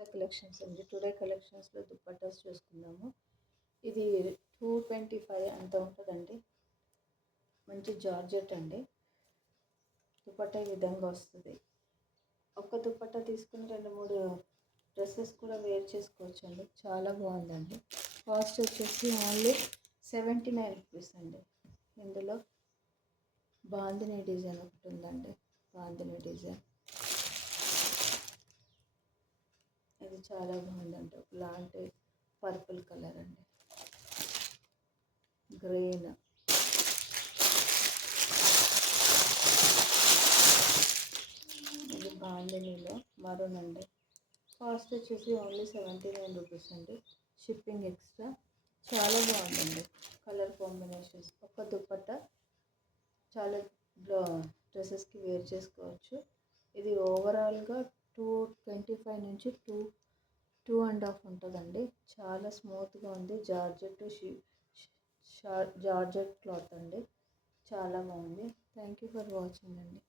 Extra collections అండి. Today కలెక్షన్స్లో దుప్పటాస్ చూసుకుందాము. ఇది టూ ట్వంటీ ఫైవ్ అంత ఉంటుందండి? మంచి జార్జెట్ అండి. దుపట్టా ఈ విధంగా వస్తుంది. ఒక్క దుపట్టా తీసుకుని రెండు మూడు డ్రెస్సెస్ కూడా వేర్ చేసుకోవచ్చు అండి చాలా బాగుందండి. కాస్ట్ వచ్చేసి ఓన్లీ సెవెంటీ నైన్ రూపీస్ అండి. ఇందులో బాందిని డిజైన్ ఒకటి ఉందండి. బాందిని డిజైన్. ఇది చాలా బాగుందండి ఒకలాంటి పర్పుల్ కలర్ అండి. గ్రీన్. ఇది బాందినీలో మరూన్ అండి. కాస్ట్ వచ్చేసి ఓన్లీ సెవెంటీ నైన్ రూపీస్ అండి. Shipping extra. చాలా బాగుందండి. Colour combinations. ఒక దుప్పట్ట చాలా డ్రెస్సెస్కి వేర్ చేసుకోవచ్చు. ఇది ఓవరాల్గా టూ ట్వంటీ ఫైవ్ నుంచి టూ టూ అండ్ హాఫ్ ఉంటుందండి. చాలా స్మూత్గా ఉంది. జార్జెట్ జార్జెట్ క్లాత్ అండి. చాలా బాగుంది. థ్యాంక్ యూ ఫర్ వాచింగ్ అండి.